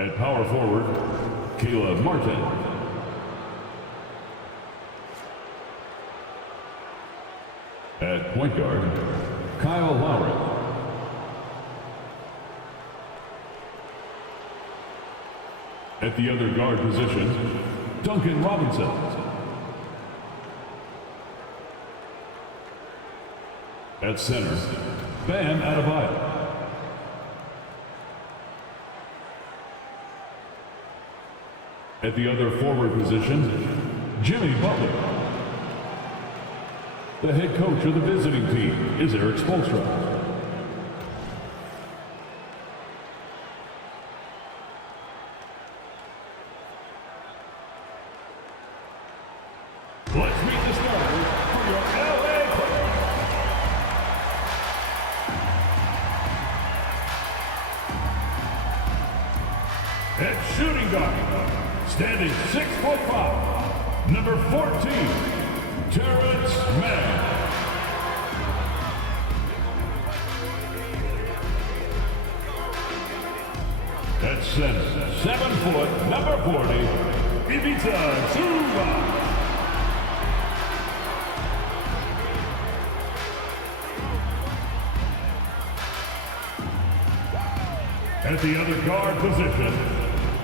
At power forward, Caleb Martin. At point guard, Kyle Lowry. At the other guard position, Duncan Robinson. At center, Bam Adebayo. At the other forward position, Jimmy Butler. The head coach of the visiting team is Eric Spoelstra. Let's meet the starters for your LA Clippers. At shooting guard, standing 6'5", number 14, Terrence Mann. At center, 7 foot, number 40, Ivica Zubac. At the other guard position,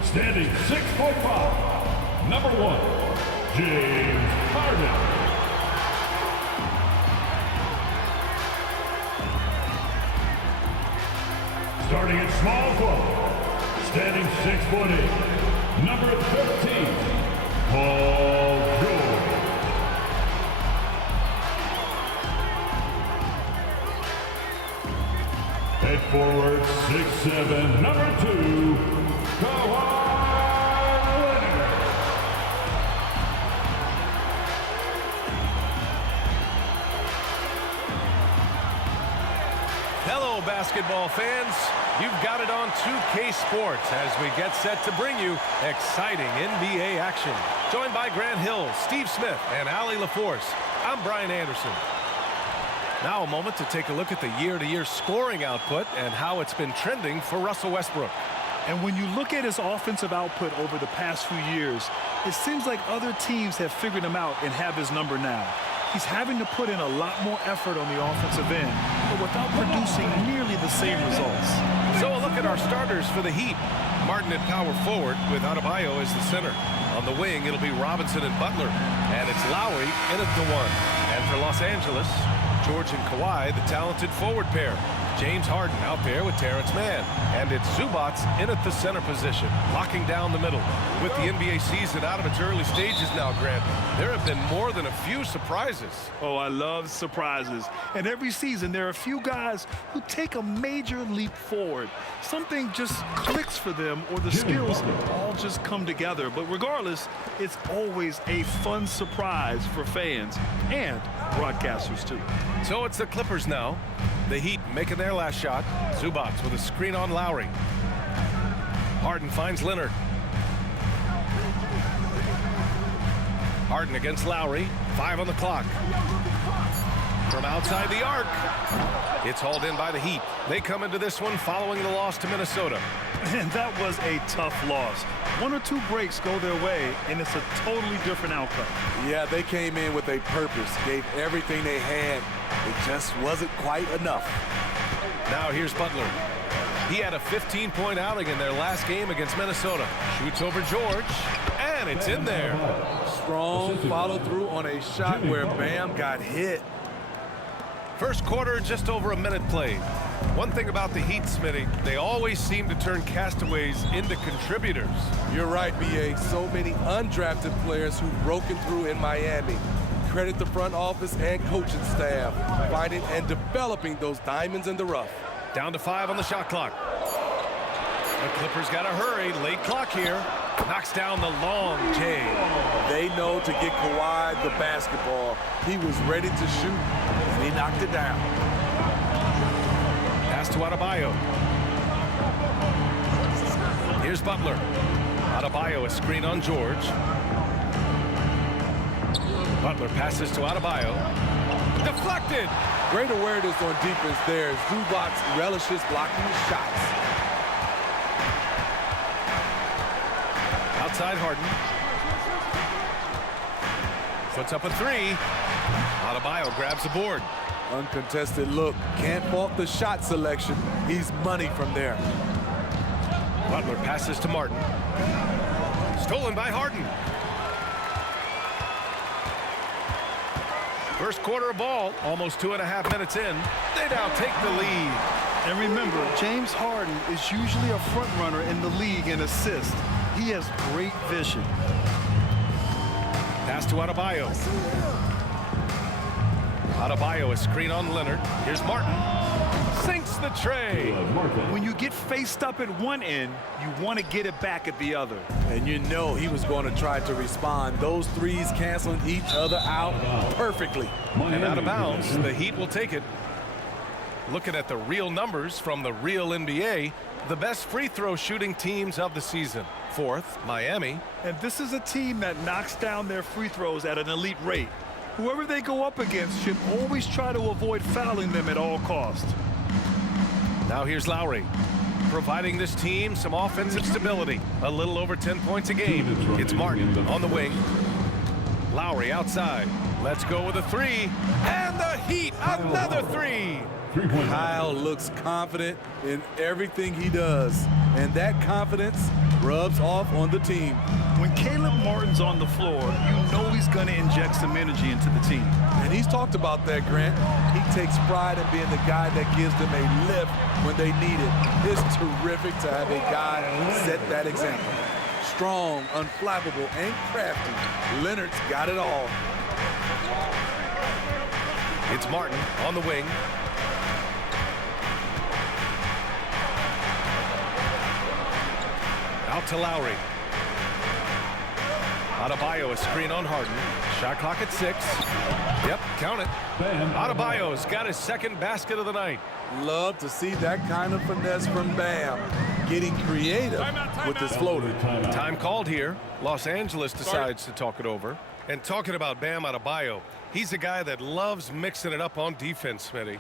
standing 6'5", number 1, James Harden. Starting at small forward, standing 6'8", number 13, Paul George. At forward, 6'7", number 2, Kawhi Leonard. Hello, basketball fans. You've got it on 2K Sports as we get set to bring you exciting NBA action. Joined by Grant Hill, Steve Smith, and Allie LaForce, I'm Brian Anderson. Now a moment to take a look at the year-to-year scoring output and how it's been trending for Russell Westbrook. And when you look at his offensive output over the past few years, it seems like other teams have figured him out and have his number now. He's having to put in a lot more effort on the offensive end, but without producing nearly the same results. So a look at our starters for the Heat. Martin at power forward with Adebayo as the center. On the wing, it'll be Robinson and Butler. And it's Lowry in at the 1. And for Los Angeles, George and Kawhi, the talented forward pair. James Harden out there with Terrence Mann. And it's Zubac in at the center position, locking down the middle. With the NBA season out of its early stages now, Grant, there have been more than a few surprises. Oh, I love surprises. And every season, there are a few guys who take a major leap forward. Something just clicks for them, or the skills all just come together. But regardless, it's always a fun surprise for fans and broadcasters, too. So it's the Clippers now. The Heat making their last shot. Zubac with a screen on Lowry. Harden finds Leonard. Harden against Lowry. 5 on the clock. From outside the arc. It's hauled in by the Heat. They come into this one following the loss to Minnesota. And that was a tough loss. 1 or 2 breaks go their way, and it's a totally different outcome. Yeah, they came in with a purpose, gave everything they had. It just wasn't quite enough. Now here's Butler. He had a 15-point outing in their last game against Minnesota. Shoots over George, and it's in there. Strong follow-through on a shot where Bam got hit. First quarter, just over a minute played. One thing about the Heat, Smitty, they always seem to turn castaways into contributors. You're right, B.A. So many undrafted players who've broken through in Miami. Credit the front office and coaching staff, finding and developing those diamonds in the rough. Down to 5 on the shot clock. The Clippers got to hurry. Late clock here. Knocks down the long J. They know to get Kawhi the basketball. He was ready to shoot, and he knocked it down. Pass to Adebayo. Here's Butler. Adebayo, a screen on George. Butler passes to Adebayo. Deflected. Great awareness on defense there as Zubac relishes blocking the shots. outside Harden. Puts up a three. Adebayo grabs the board. Uncontested look. Can't fault the shot selection. He's money from there. Butler passes to Martin. Stolen by Harden. First quarter of ball, almost 2.5 minutes in. They now take the lead. And remember, James Harden is usually a front runner in the league in assists. He has great vision. Pass to Adebayo. Adebayo, a screen on Leonard. Here's Martin. Sinks the tray. When you get faced up at one end, you want to get it back at the other. And you know he was going to try to respond. Those threes canceling each other out perfectly. And out of bounds, the Heat will take it. Looking at the real numbers from the real NBA, the best free throw shooting teams of the season. Fourth, Miami. And this is a team that knocks down their free throws at an elite rate. Whoever they go up against should always try to avoid fouling them at all costs. Now here's Lowry, providing this team some offensive stability. A little over 10 points a game. It's Martin on the wing. Lowry outside. Let's go with a three. And the Heat, another three. Kyle looks confident in everything he does, and that confidence rubs off on the team. When Caleb Martin's on the floor, you know he's going to inject some energy into the team. And he's talked about that, Grant. He takes pride in being the guy that gives them a lift when they need it. It's terrific to have a guy set that example. Strong, unflappable, and crafty. Leonard's got it all. It's Martin on the wing. Out to Lowry. Adebayo, a screen on Harden. Shot clock at 6. Yep, count it. Adebayo's got his second basket of the night. Love to see that kind of finesse from Bam. Getting creative with his floater. Time called here. Los Angeles decides to talk it over. And talking about Bam Adebayo, he's a guy that loves mixing it up on defense, Smitty.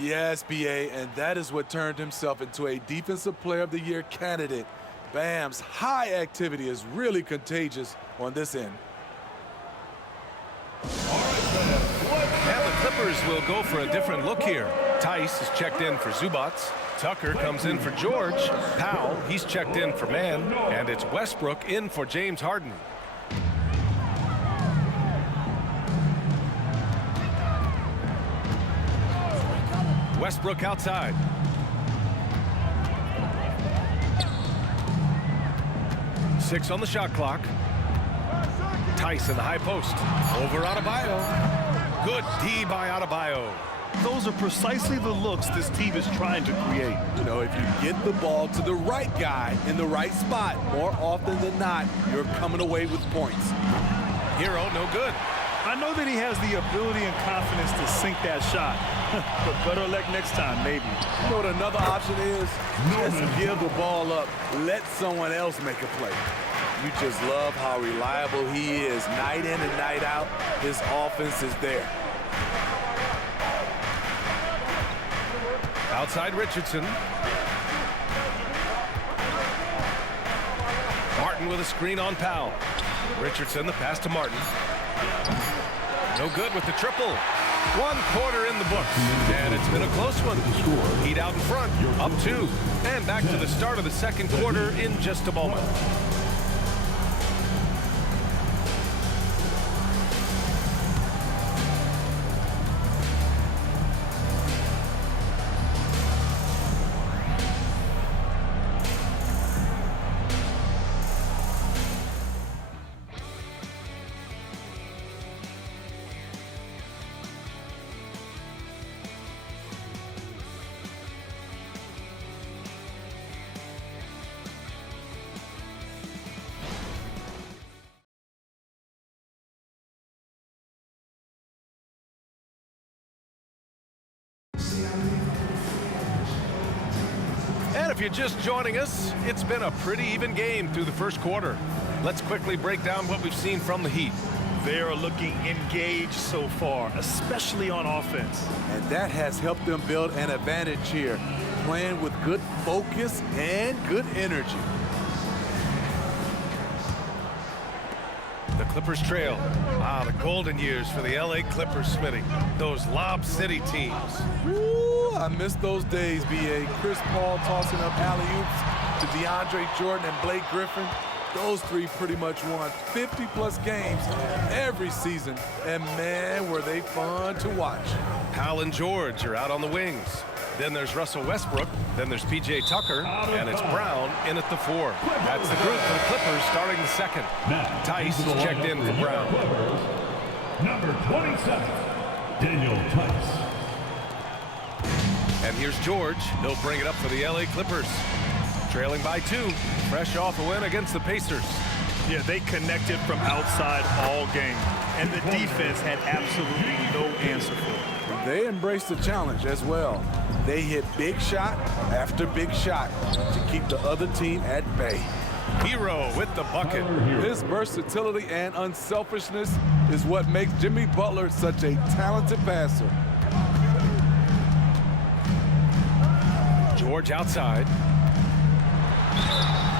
Yes, B.A., and that is what turned himself into a Defensive Player of the Year candidate. Bam's high activity is really contagious on this end. And the Clippers will go for a different look here. Tice is checked in for Zubats. Tucker comes in for George. Powell, he's checked in for Mann. And it's Westbrook in for James Harden. Westbrook outside. Six on the shot clock. Tice in the high post. Over Adebayo. Good D by Adebayo. Those are precisely the looks this team is trying to create. You know, if you get the ball to the right guy in the right spot, more often than not, you're coming away with points. Hero, no good. I know that he has the ability and confidence to sink that shot, but better luck next time, maybe. You know what another option is? Just give the ball up. Let someone else make a play. You just love how reliable he is night in and night out. His offense is there. Outside Richardson. Martin with a screen on Powell. Richardson, the pass to Martin. No good with the triple. 1 quarter in the books. And it's been a close one. Heat out in front, up 2. And back to the start of the second quarter in just a moment. And if you're just joining us, it's been a pretty even game through the first quarter. Let's quickly break down what we've seen from the Heat. They are looking engaged so far, especially on offense. And that has helped them build an advantage here, playing with good focus and good energy. Clippers trail. The golden years for the LA Clippers, Smitty. Those Lob City teams. Ooh, I miss those days, B.A. Chris Paul tossing up alley-oops to DeAndre Jordan and Blake Griffin. Those three pretty much won 50-plus games every season, and man, were they fun to watch. Hal and George are out on the wings. Then there's Russell Westbrook. Then there's P.J. Tucker. And it's Brown in at the 4. That's the group for the Clippers starting the second. Tice is checked in for Brown. Number 27, Daniel Tice. And here's George. He'll bring it up for the L.A. Clippers. Trailing by 2. Fresh off a win against the Pacers. Yeah, they connected from outside all game. And the defense had absolutely no answer for it. They embraced the challenge as well. They hit big shot after big shot to keep the other team at bay. Hero with the bucket. His versatility and unselfishness is what makes Jimmy Butler such a talented passer. George outside.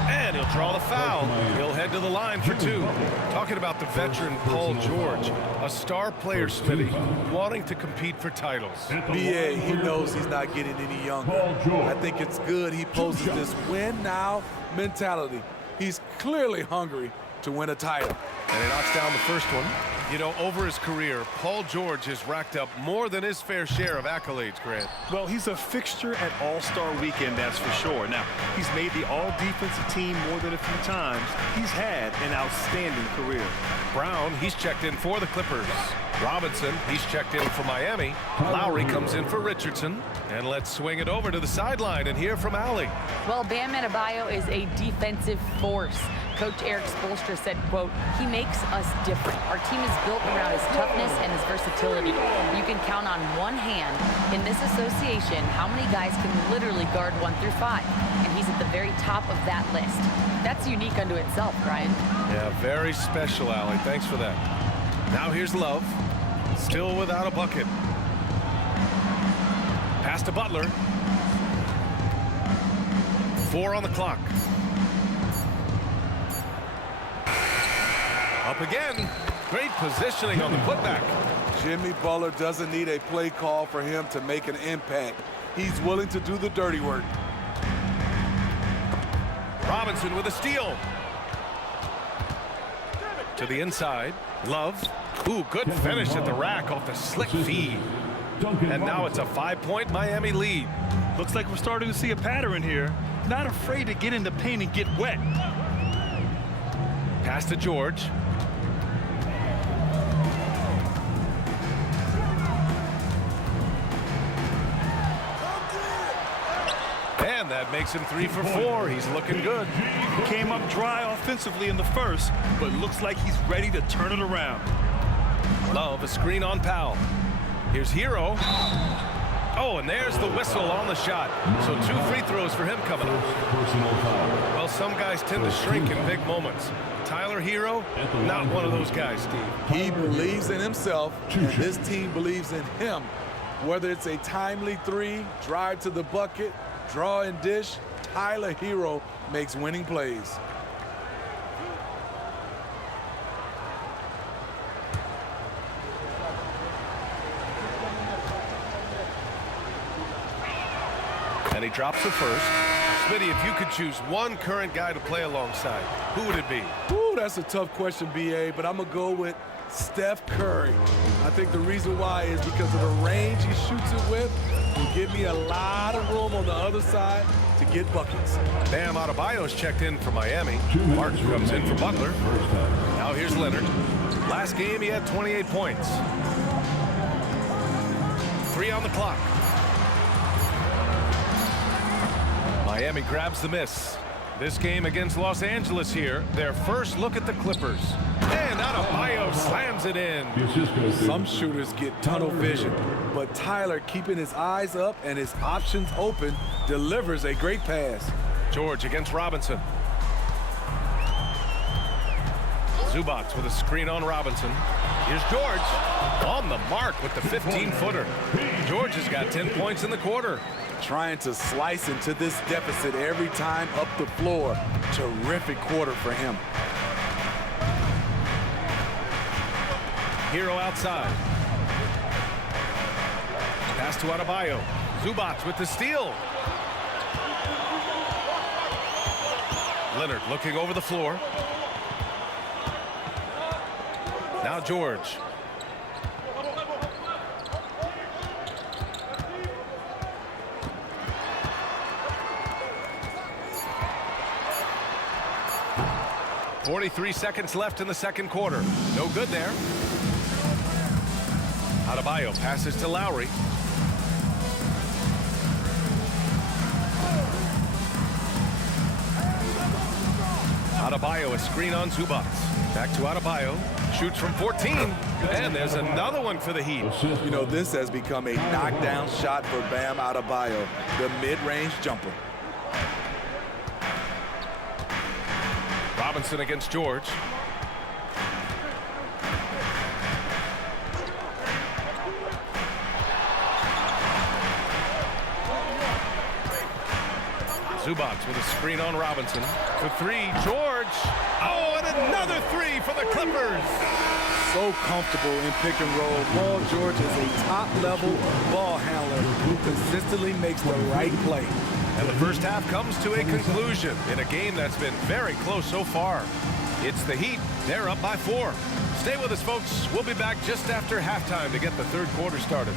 And he'll draw the foul. He'll head to the line for 2. Talking about the veteran Paul George, a star player, Smitty, wanting to compete for titles. B.A., he knows he's not getting any younger. I think it's good he poses this win now mentality. He's clearly hungry to win a title. And he knocks down the first one. You know, over his career, Paul George has racked up more than his fair share of accolades, Grant. Well, he's a fixture at All-Star Weekend, that's for sure. Now, he's made the All-Defensive team more than a few times. He's had an outstanding career. Brown, he's checked in for the Clippers. Robinson, he's checked in for Miami. Lowry comes in for Richardson. And let's swing it over to the sideline and hear from Allie. Well, Bam Adebayo is a defensive force. Coach Eric Spoelstra said, quote, "He makes us different. Our team is built around his toughness and his versatility. You can count on one hand in this association how many guys can literally guard 1 through 5. And he's at the very top of that list. That's unique unto itself, Brian." Yeah, very special, Allie. Thanks for that. Now here's Love. Still without a bucket. Pass to Butler. 4 on the clock. Up again. Great positioning on the putback. Jimmy Butler doesn't need a play call for him to make an impact. He's willing to do the dirty work. Robinson with a steal. To the inside. Love. Ooh, good finish at the rack off the slick feed. And now it's a 5-point Miami lead. Looks like we're starting to see a pattern here. Not afraid to get in the paint and get wet. Pass to George. And that makes him 3 for 4. He's looking good. Came up dry offensively in the first, but looks like he's ready to turn it around. Love, a screen on Powell. Here's Hero. Oh, and there's the whistle on the shot. So 2 free throws for him coming up. Well, some guys tend to shrink in big moments. Tyler Hero, not one of those guys, Steve. He believes in himself, and this team believes in him. Whether it's a timely 3, drive to the bucket, draw and dish, Tyler Hero makes winning plays. And he drops the first. Smitty, if you could choose one current guy to play alongside, who would it be? Ooh, that's a tough question, B.A., but I'm going to go with Steph Curry. I think the reason why is because of the range he shoots it with. Will give me a lot of room on the other side to get buckets. Bam Adebayo's checked in for Miami. Martin comes in for Butler. Now here's Leonard. Last game he had 28 points. 3 on the clock. Miami grabs the miss. This game against Los Angeles here, their first look at the Clippers. And Adebayo slams it in. Some shooters get tunnel vision, but Tyler, keeping his eyes up and his options open, delivers a great pass. George against Robinson. Zubac with a screen on Robinson. Here's George on the mark with the 15-footer. George has got 10 points in the quarter. Trying to slice into this deficit every time up the floor. Terrific quarter for him. Hero outside. Pass to Adebayo. Zubac with the steal. Leonard looking over the floor. Now George. .43 seconds left in the second quarter. No good there. Adebayo passes to Lowry. Adebayo, a screen on Zubac. Back to Adebayo. Shoots from 14. And there's another one for the Heat. You know, this has become a knockdown shot for Bam Adebayo, the mid-range jumper. Robinson against George. Zubac with a screen on Robinson. For three, George. Oh, and another three for the Clippers. So comfortable in pick and roll. Paul George is a top-level ball handler who consistently makes the right play. And the first half comes to a conclusion in a game that's been very close so far. It's the Heat. They're up by 4. Stay with us, folks. We'll be back just after halftime to get the third quarter started.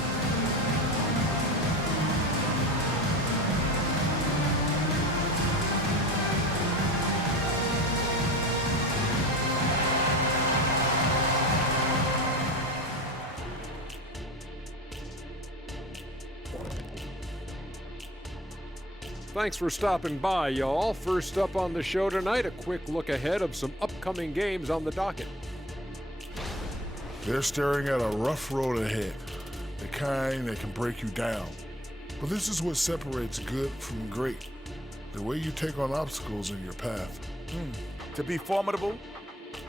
Thanks for stopping by, y'all. First up on the show tonight, a quick look ahead of some upcoming games on the docket. They're staring at a rough road ahead, the kind that can break you down. But this is what separates good from great, the way you take on obstacles in your path. To be formidable,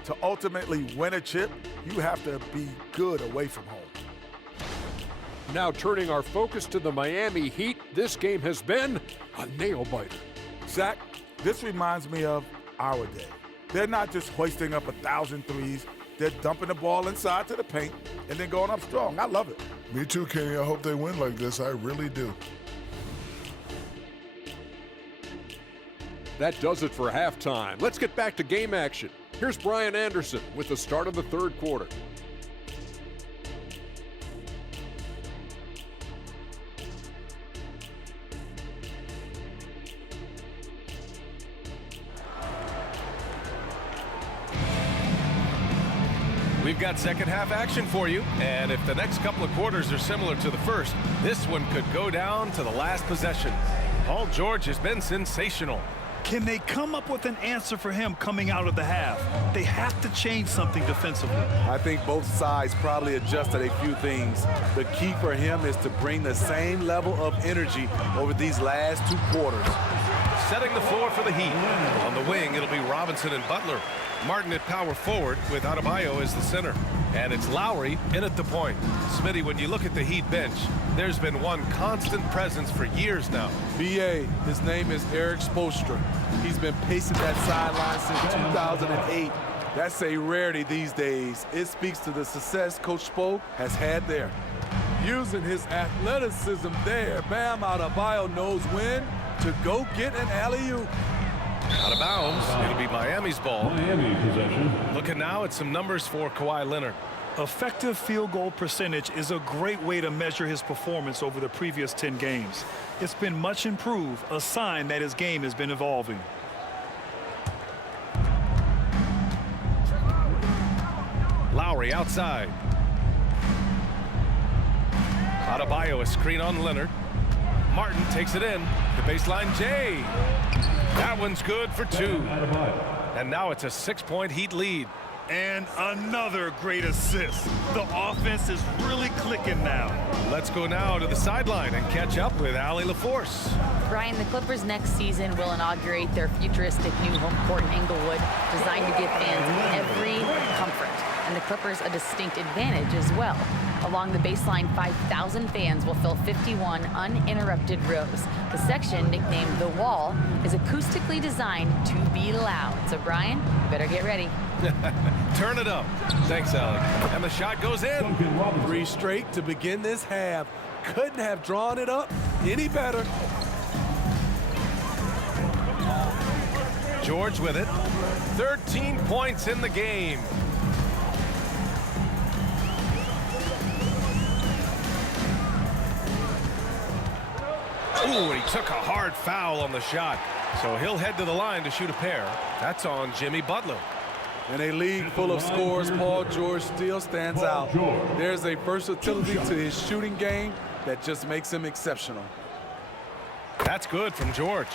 to ultimately win a chip, you have to be good away from home. Now turning our focus to the Miami Heat, this game has been a nail-biter. Zach, this reminds me of our day. They're not just hoisting up 1,000 threes, they're dumping the ball inside to the paint and then going up strong. I love it. Me too, Kenny. I hope they win like this. I really do. That does it for halftime. Let's get back to game action. Here's Brian Anderson with the start of the third quarter. We've got second half action for you, and if the next couple of quarters are similar to the first, this one could go down to the last possession. Paul George has been sensational. Can they come up with an answer for him coming out of the half? They have to change something defensively. I think both sides probably adjusted a few things. The key for him is to bring the same level of energy over these last 2 quarters. Setting the floor for the Heat. On the wing, it'll be Robinson and Butler. Martin at power forward with Adebayo as the center. And it's Lowry in at the point. Smitty, when you look at the Heat bench, there's been one constant presence for years now. BA, his name is Eric Spoelstra. He's been pacing that sideline since 2008. That's a rarity these days. It speaks to the success Coach Spo has had there. Using his athleticism there, Bam Adebayo knows when to go get an alley-oop. Out of bounds. It'll be Miami's ball. Miami possession. Looking now at some numbers for Kawhi Leonard. Effective field goal percentage is a great way to measure his performance over the previous 10 games. It's been much improved, a sign that his game has been evolving. Lowry outside. Adebayo, a screen on Leonard. Martin takes it in. The baseline, Jay. That one's good for 2. And now it's a 6-point Heat lead. And another great assist. The offense is really clicking now. Let's go now to the sideline and catch up with Allie LaForce. Brian, the Clippers next season will inaugurate their futuristic new home court in Inglewood, designed to give fans every comfort, and the Clippers a distinct advantage as well. Along the baseline, 5,000 fans will fill 51 uninterrupted rows. The section, nicknamed The Wall, is acoustically designed to be loud. So, Brian, you better get ready. Turn it up. Thanks, Alec. And the shot goes in. Duncan Robinson. 3 straight to begin this half. Couldn't have drawn it up any better. George with it. 13 points in the game. Ooh, and he took a hard foul on the shot. So he'll head to the line to shoot a pair. That's on Jimmy Butler. In a league full of scores, Paul George still stands out. There's a versatility to his shooting game that just makes him exceptional. That's good from George.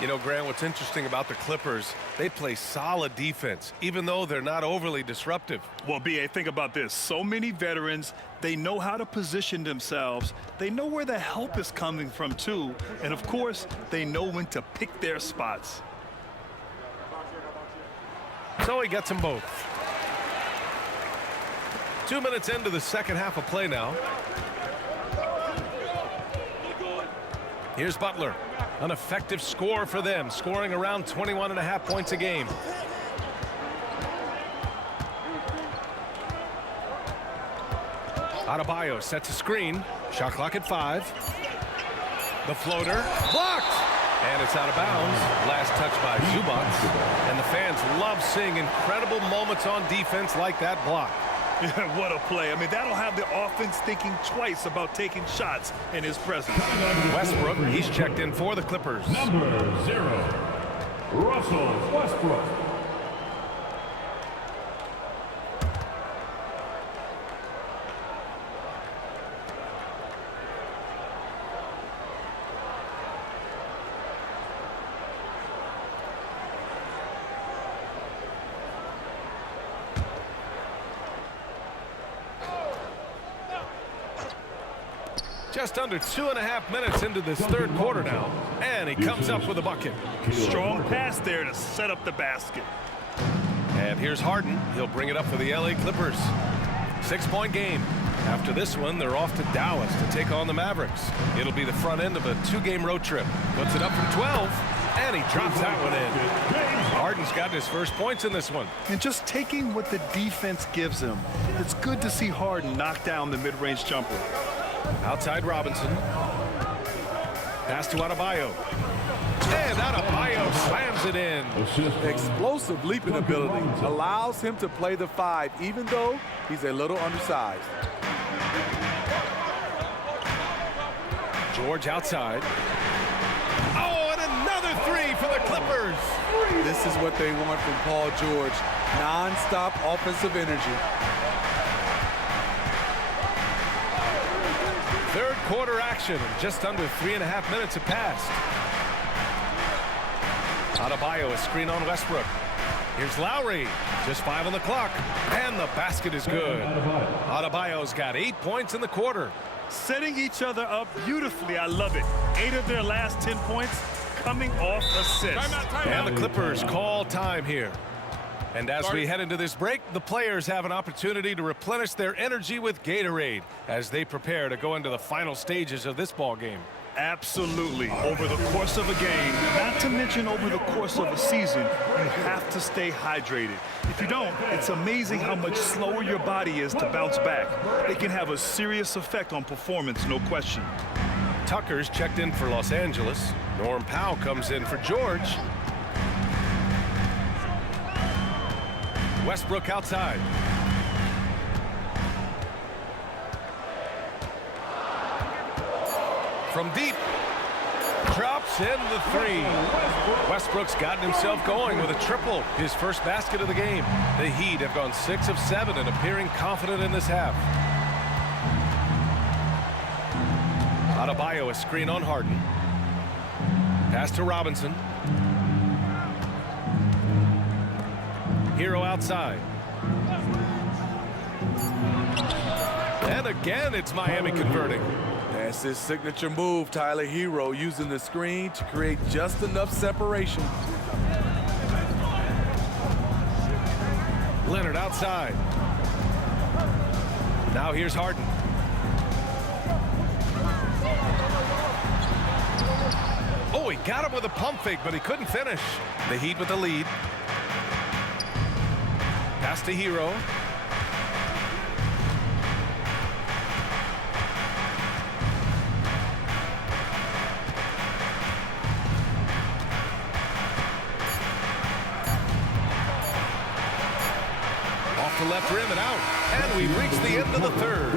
You know, Grant, what's interesting about the Clippers, they play solid defense, even though they're not overly disruptive. Well, B.A., think about this. So many veterans, they know how to position themselves. They know where the help is coming from, too. And, of course, they know when to pick their spots. So he gets them both. 2 minutes into the second half of play now. Here's Butler. An effective score for them, scoring around 21.5 points a game. Adebayo sets a screen. Shot clock at 5. The floater blocked. And it's out of bounds. Last touch by Zubac. And the fans love seeing incredible moments on defense like that block. What a play. I mean, that'll have the offense thinking twice about taking shots in his presence. Westbrook, he's checked in for the Clippers. Number 0, Russell Westbrook. Just under 2.5 minutes into this third quarter now. And he comes up with a bucket. Strong pass there to set up the basket. And here's Harden. He'll bring it up for the LA Clippers. 6-point game. After this one, they're off to Dallas to take on the Mavericks. It'll be the front end of a 2-game road trip. Puts it up from 12, and he drops that one in. Harden's got his first points in this one. And just taking what the defense gives him, it's good to see Harden knock down the mid-range jumper. Outside Robinson. Pass to Adebayo. And Adebayo slams it in. Explosive leaping ability allows him to play the 5, even though he's a little undersized. George outside. Oh, and another 3 for the Clippers. This is what they want from Paul George. Non-stop offensive energy. Third quarter action, and just under 3.5 minutes have passed. Adebayo, a screen on Westbrook. Here's Lowry, just 5 on the clock, and the basket is good. Adebayo's got 8 points in the quarter. Setting each other up beautifully. I love it. 8 of their last 10 points coming off assists. And the Clippers call time here. And as we head into this break, the players have an opportunity to replenish their energy with Gatorade as they prepare to go into the final stages of this ball game. Absolutely. Over the course of a game, not to mention over the course of a season, you have to stay hydrated. If you don't, it's amazing how much slower your body is to bounce back. It can have a serious effect on performance, no question. Tucker's checked in for Los Angeles. Norm Powell comes in for George. Westbrook outside. From deep. Drops in the 3. Westbrook's gotten himself going with a triple. His first basket of the game. The Heat have gone 6 of 7 and appearing confident in this half. Adebayo, a screen on Harden. Pass to Robinson. Hero outside. And again, it's Miami converting. That's his signature move, Tyler Hero, using the screen to create just enough separation. Leonard outside. Now here's Harden. he got him with a pump fake, but he couldn't finish. The Heat with the lead. Pass to Hero. Off the left rim and out. And we've reached the end of the third.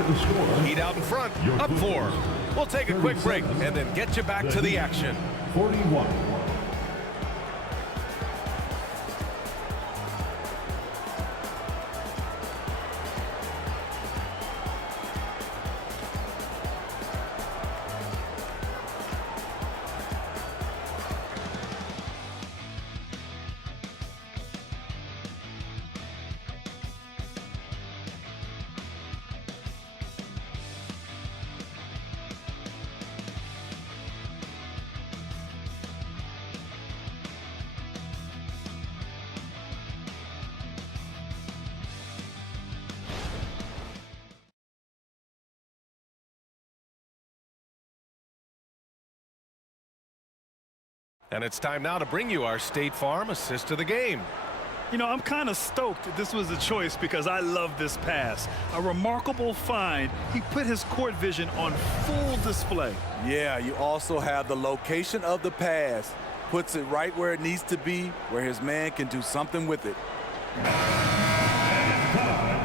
Heat out in front, up 4. We'll take a quick break and then get you back to the action. 41. And it's time now to bring you our State Farm assist of the game. You know, I'm kind of stoked that this was a choice because I love this pass. A remarkable find. He put his court vision on full display. Yeah, you also have the location of the pass. Puts it right where it needs to be, where his man can do something with it.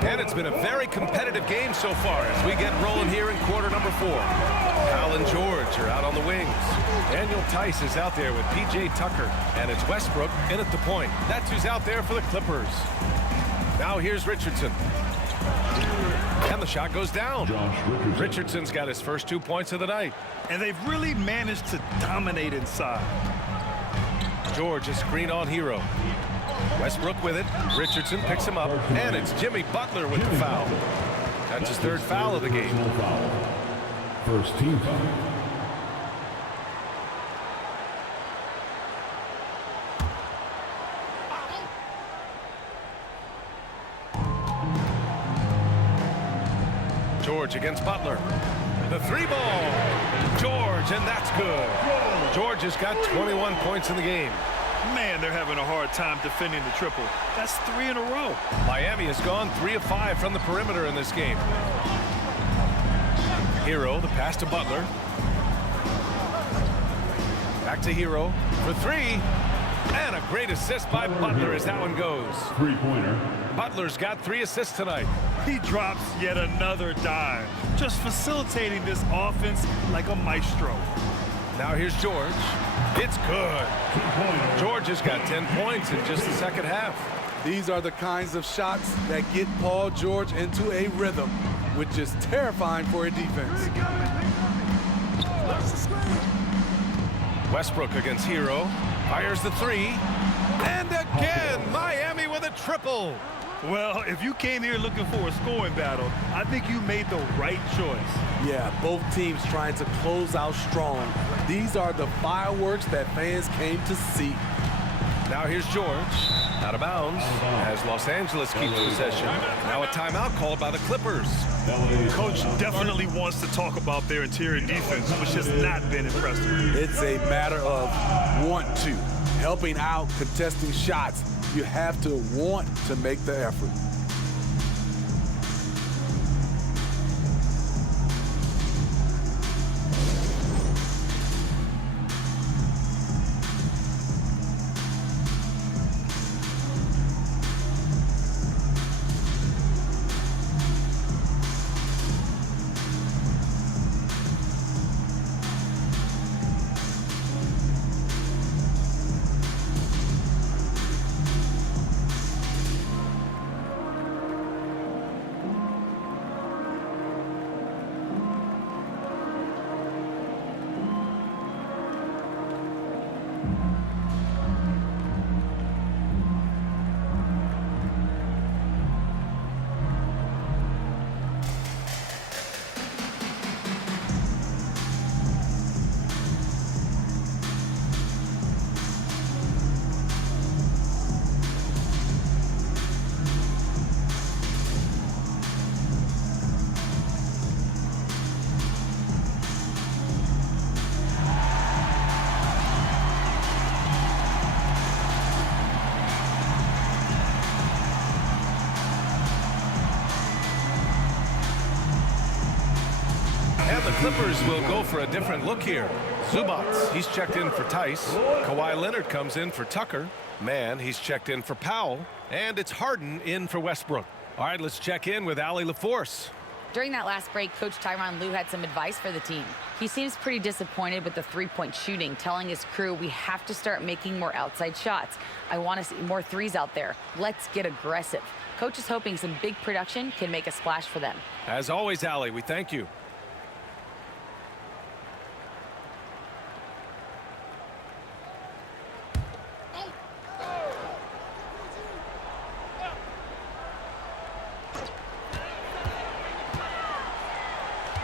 And it's been a very competitive game so far as we get rolling here in quarter number 4. Kyle and George are out on the wings. Daniel Tice is out there with P.J. Tucker. And it's Westbrook in at the point. That's who's out there for the Clippers. Now here's Richardson. And the shot goes down. Richardson's got his first 2 points of the night. And they've really managed to dominate inside. George is screen on Hero. Westbrook with it. Richardson picks him up. And it's Jimmy Butler with the foul. That's his third foul of the game. First team foul. George against Butler. The 3-ball. George, and that's good. George has got 21 points in the game. Man, they're having a hard time defending the triple. That's 3 in a row. Miami has gone 3 of 5 from the perimeter in this game. Hero, the pass to Butler. Back to Hero for 3. And a great assist by Butler as that one goes. 3-pointer. Butler's got 3 assists tonight. He drops yet another dime, just facilitating this offense like a maestro. Now here's George. It's good. George has got 10 points in just the second half. These are the kinds of shots that get Paul George into a rhythm, which is terrifying for a defense. Westbrook against Hero. Fires the 3. And again, Miami with a triple. Well, if you came here looking for a scoring battle, I think you made the right choice. Yeah, both teams trying to close out strong. These are the fireworks that fans came to see. Now here's George. Out of bounds as Los Angeles keeps possession. Now a timeout called by the Clippers. Coach definitely wants to talk about their interior defense, which has not been impressive. It's a matter of want to. Helping out, contesting shots. You have to want to make the effort. Clippers will go for a different look here. Zubats, he's checked in for Tice. Kawhi Leonard comes in for Tucker. Mann, he's checked in for Powell. And it's Harden in for Westbrook. All right, let's check in with Allie LaForce. During that last break, Coach Tyronn Lue had some advice for the team. He seems pretty disappointed with the three-point shooting, telling his crew, we have to start making more outside shots. I want to see more threes out there. Let's get aggressive. Coach is hoping some big production can make a splash for them. As always, Allie, we thank you.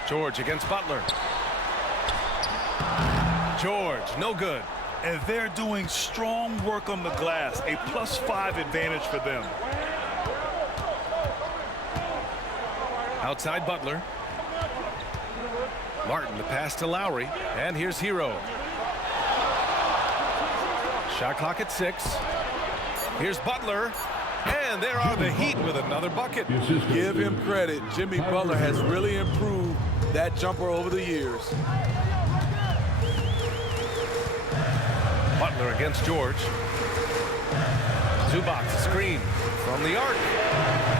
George against Butler. George, no good. And they're doing strong work on the glass, a +5 advantage for them. Outside Butler. Martin, the pass to Lowry. And here's Hero. Shot clock at 6. Here's Butler. And there are the Heat with another bucket. Give him credit. Jimmy Butler has really improved that jumper over the years. Butler against George. Zubac, screen from the arc.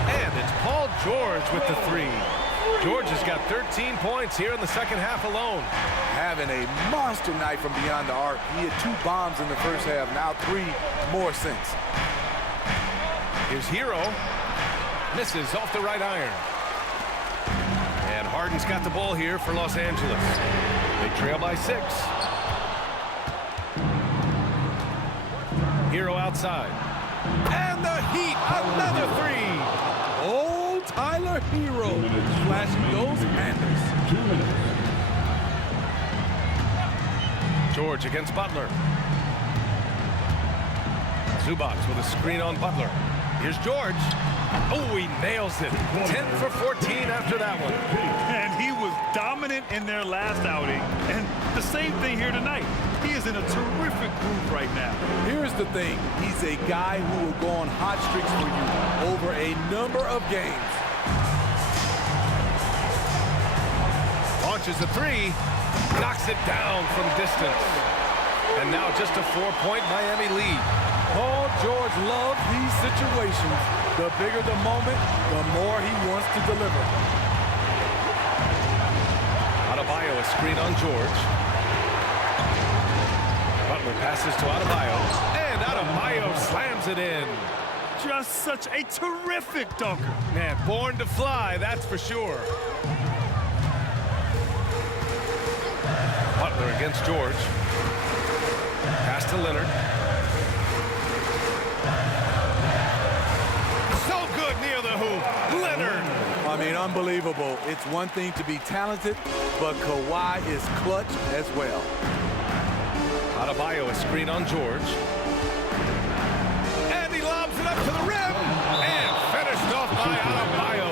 And it's Paul George with the 3. George has got 13 points here in the second half alone. Having a monster night from beyond the arc. He had 2 bombs in the first half, now 3 more since. Here's Hero. Misses off the right iron. And Harden's got the ball here for Los Angeles. They trail by 6. Hero outside. And the Heat, another 3. Oh, Tyler Hero flashing those handers. 2 minutes. George against Butler. Zubac with a screen on Butler. Here's George. Oh, he nails it. 10 for 14 after that one. And he was dominant in their last outing. And the same thing here tonight. He is in a terrific groove right now. Here's the thing. He's a guy who will go on hot streaks for you over a number of games. Launches a 3. Knocks it down from distance. And now just a 4-point Miami lead. Paul George loves these situations. The bigger the moment, the more he wants to deliver. Adebayo, a screen on George. Butler passes to Adebayo. And Adebayo slams it in. Just such a terrific dunker. Man, born to fly, that's for sure. Butler against George. Pass to Leonard. So good near the hoop. Leonard. I mean, unbelievable. It's one thing to be talented, but Kawhi is clutch as well. Adebayo, a screen on George. And he lobs it up to the rim. And finished off by Adebayo.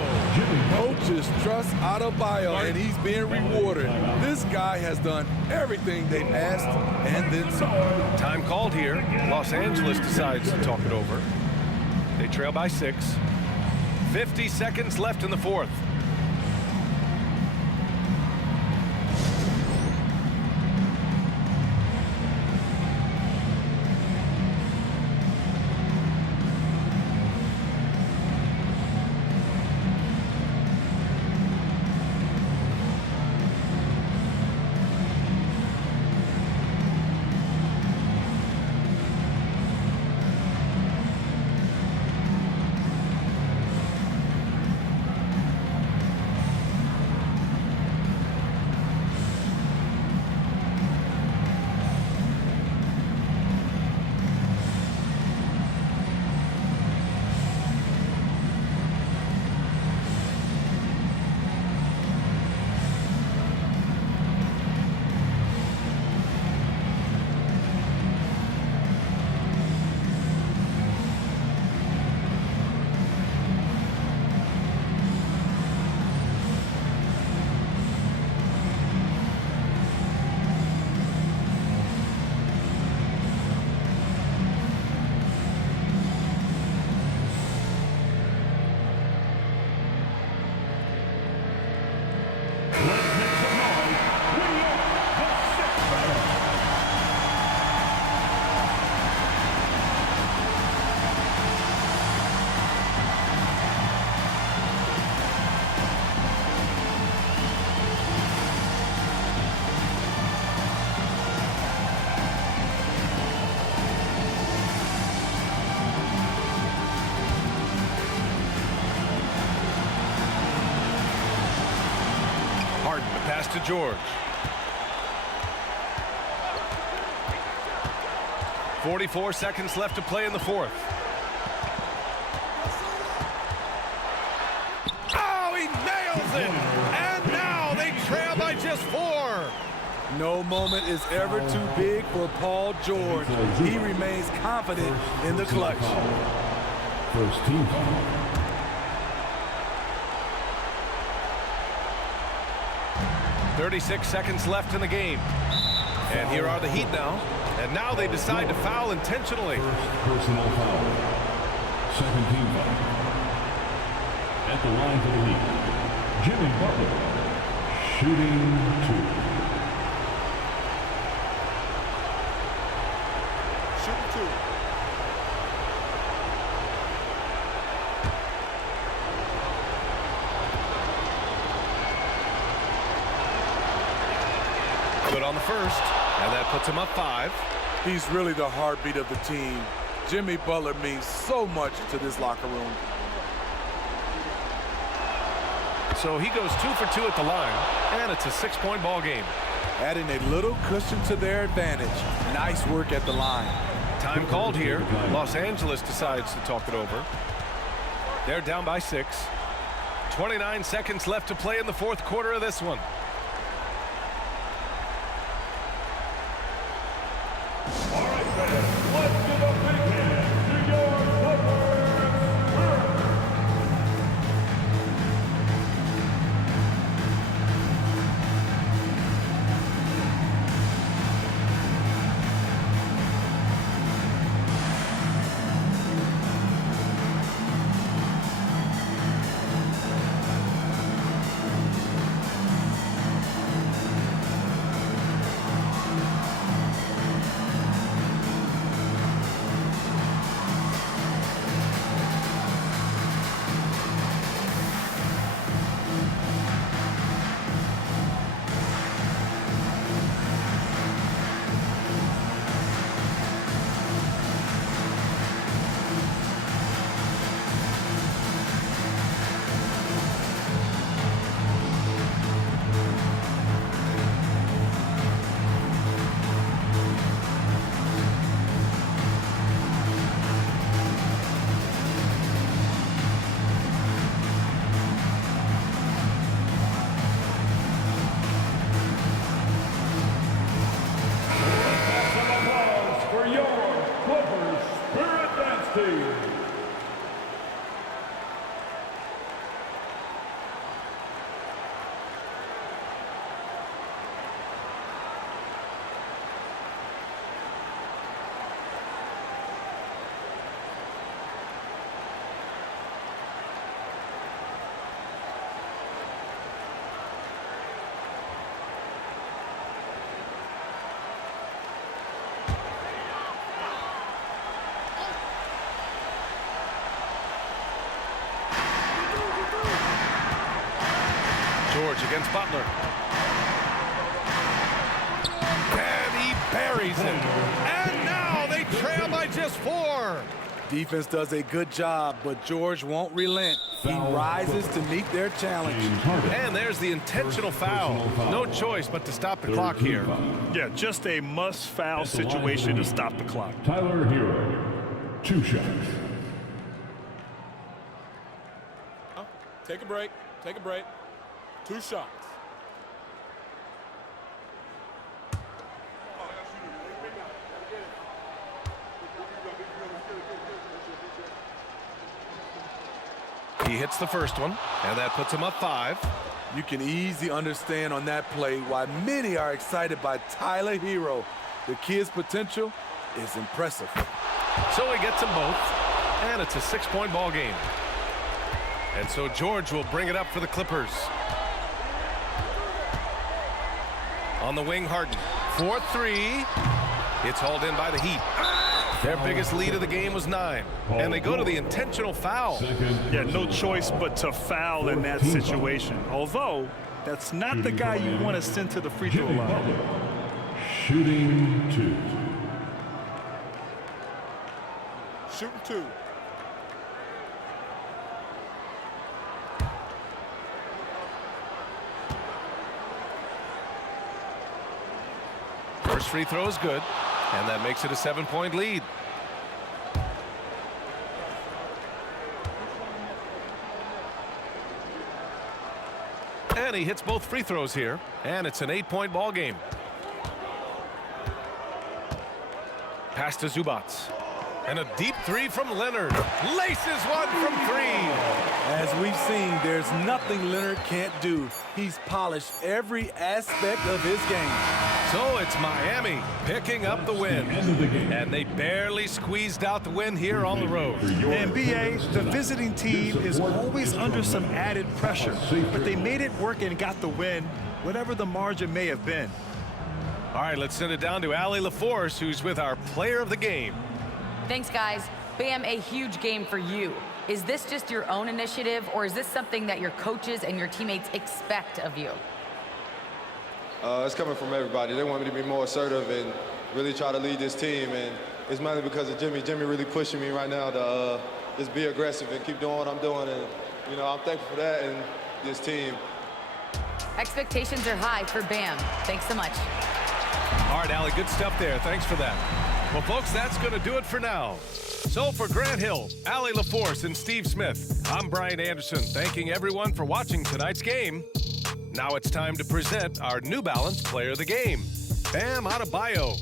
Coaches trust Adebayo, and he's being rewarded. This guy has done everything they've asked and then some. Time called here. Los Angeles decides to talk it over. They trail by 6. 50 seconds left in the 4th. pass to George. 44 seconds left to play in the fourth. Oh, he nails it! And now they trail by just 4. No moment is ever too big for Paul George. He remains confident in the clutch. First team foul. 36 seconds left in the game. And here are the Heat now. And now they decide to foul intentionally. First personal foul. Second team foul. At the line for the Heat, Jimmy Butler, shooting 2. Good on the first, and that puts him up 5. He's really the heartbeat of the team. Jimmy Butler means so much to this locker room. So he goes 2 for 2 at the line, and it's a 6-point ball game. Adding a little cushion to their advantage. Nice work at the line. Time called here. Los Angeles decides to talk it over. They're down by 6. 29 seconds left to play in the fourth quarter of this one. Let's give a big hand to your Clippers. George against Butler. And he buries him. And now they trail by just 4. Defense does a good job, but George won't relent. He rises to meet their challenge. And there's the intentional foul. No choice but to stop the clock here. Yeah, just a must-foul situation to stop the clock. Tyler Hero, 2 shots. Take a break. Take a break. 2 shots. He hits the first one, and that puts him up 5. You can easily understand on that play why many are excited by Tyler Hero. The kid's potential is impressive. So he gets them both, and it's a 6-point ball game. And so George will bring it up for the Clippers. On the wing, Harden. 4-3. It's hauled in by the Heat. Their biggest lead of the game was 9. And they go to the intentional foul. Yeah, no choice but to foul in that situation. Although, that's not the guy you want to send to the free throw line. Shooting 2. Shooting 2. First free throw is good, and that makes it a 7-point lead. And he hits both free throws here, and it's an 8-point ball game. Pass to Zubats. And a deep three from Leonard. Laces one from 3. As we've seen, there's nothing Leonard can't do. He's polished every aspect of his game. So it's Miami picking up the win. And they barely squeezed out the win here on the road. And B.A., the visiting team is always under some added pressure, but they made it work and got the win, whatever the margin may have been. All right, let's send it down to Allie LaForce, who's with our player of the game. Thanks, guys. Bam, a huge game for you. Is this just your own initiative, or is this something that your coaches and your teammates expect of you? It's coming from everybody. They want me to be more assertive and really try to lead this team, and it's mainly because of Jimmy. Jimmy really pushing me right now to just be aggressive and keep doing what I'm doing, and you know I'm thankful for that and this team. Expectations are high for Bam. Thanks so much. All right, Allie, good stuff there. Thanks for that. Well, folks, that's going to do it for now. So for Grant Hill, Allie LaForce, and Steve Smith, I'm Brian Anderson, thanking everyone for watching tonight's game. Now it's time to present our New Balance Player of the Game, Bam Adebayo.